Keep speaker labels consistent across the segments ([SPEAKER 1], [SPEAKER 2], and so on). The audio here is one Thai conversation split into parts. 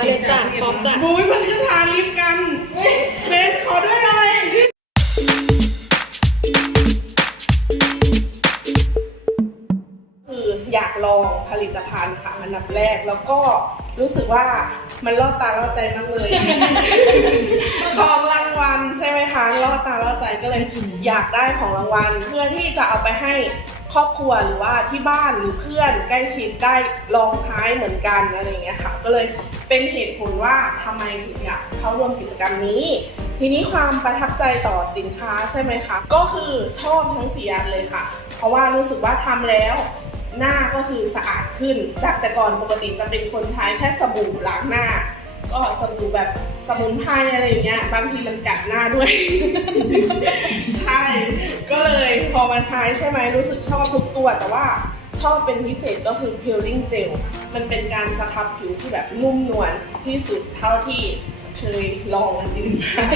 [SPEAKER 1] มาเลยจ้ะพร้อมจ้ะ
[SPEAKER 2] บุ้ยมันคือทาลิปกันเบนขอด้วยหน่อยคืออยากลองผลิตภัณฑ์ค่ะอันดับแรกแล้วก็รู้สึกว่ามันล่อตาล่อใจมากเลยของรางวัลใช่ไหมคะล่อตาล่อใจก็เลยอยากได้ของรางวัล เพื่อที่จะเอาไปให้ครอบครัวหรือว่าที่บ้านหรือเพื่อนใกล้ชิดได้ลองใช้เหมือนกันอะไรอย่างเงี้ยค่ะ ก็เลย เป็นเหตุผลว่าทำไมถึงอยากเข้าร่วมกิจกรรมนี้ ทีนี้ความประทับใจต่อสินค้าใช่ไหมคะก็คือชอบทั้งสีอันเลยค่ะ เพราะว่ารู้สึกว่าทำแล้วหน้าก็คือสะอาดขึ้น จากแต่ก่อนปกติจะเป็นคนใช้แค่สบู่ล้างหน้า ก็สบู่แบบสมุนไพรอะไรอย่างเงี้ยบางทีมันกัดหน้าด้วย ใช่ ก็เลยพอมาใช้ใช่ไหมรู้สึกชอบทุกตัวแต่ว่าชอบเป็นพิเศษก็คือ peeling gel มันเป็นการสครับผิวที่แบบนุ่มนวลที่สุดเท่าที่เคยลองอันอื่นมา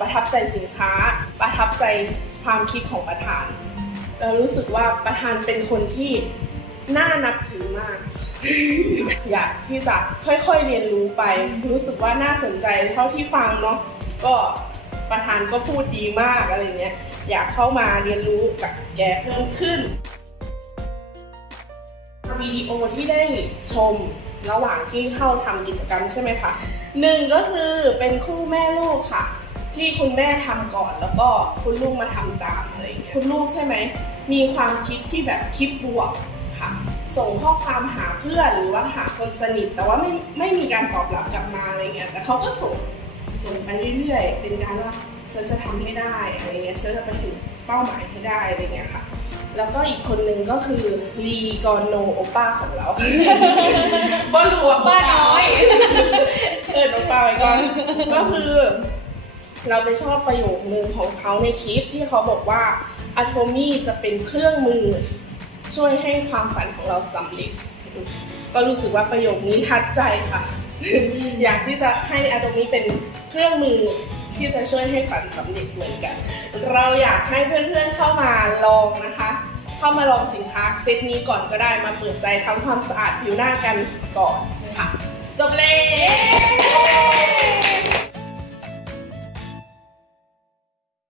[SPEAKER 2] ประทับใจสินค้า ประทับใจความคิดของประธาน เรารู้สึกว่าประธานเป็นคนที่น่านับถือมาก อยากที่จะค่อยๆเรียนรู้ไป รู้สึกว่าน่าสนใจเท่าที่ฟังเนาะก็ประธานก็พูดดีมากอะไรเงี้ยอยากเข้ามาเรียนรู้กับแกเพิ่มขึ้น วิดีโอที่ได้ชมระหว่างที่เข้าทำกิจกรรมใช่ไหมคะหนึ่งก็คือเป็นคู่แม่ลูกค่ะ ที่คุณแม่ทำก่อนแล้วก็คุณลูกมาทำตามอะไรคุณลูกใช่ไหมมีความคิดที่แบบคิดบวกค่ะ ส่งข้อความหาเพื่อนหรือว่าหาคนสนิท แต่ว่าไม่ไม่มีการตอบรับกลับมาอะไรเงี้ยแต่เขาก็ส่งส่งไปเรื่อยๆ เป็นการว่าฉันจะทำให้ได้อะไรเงี้ยฉันจะไปถึงเป้าหมายให้ได้อะไรเงี้ยค่ะ แล้วก็อีกคนนึงก็คือลีกอนโนโอป้าของเราบ้ารัวา
[SPEAKER 1] บ้าน้อย
[SPEAKER 2] เออโอป้าไว้ก่อน ก็คือ เราไปชอบประโยคนึงของเขาในคลิปที่เขาบอกว่าอะโทมี่จะเป็นเครื่องมือ ช่วยให้ความฝันของเราสำเร็จ ก็รู้สึกว่าประโยคนี้ทัดใจค่ะ อยากที่จะให้อะโทมี่เป็นเครื่องมือที่จะช่วยให้ฝันสำเร็จเหมือนกัน เราอยากให้เพื่อนๆเข้ามาลองนะคะ เข้ามาลองสินค้าเซตนี้ก่อนก็ได้มาเปิดใจทำความสะอาดผิวหน้ากันก่อนค่ะจบเลย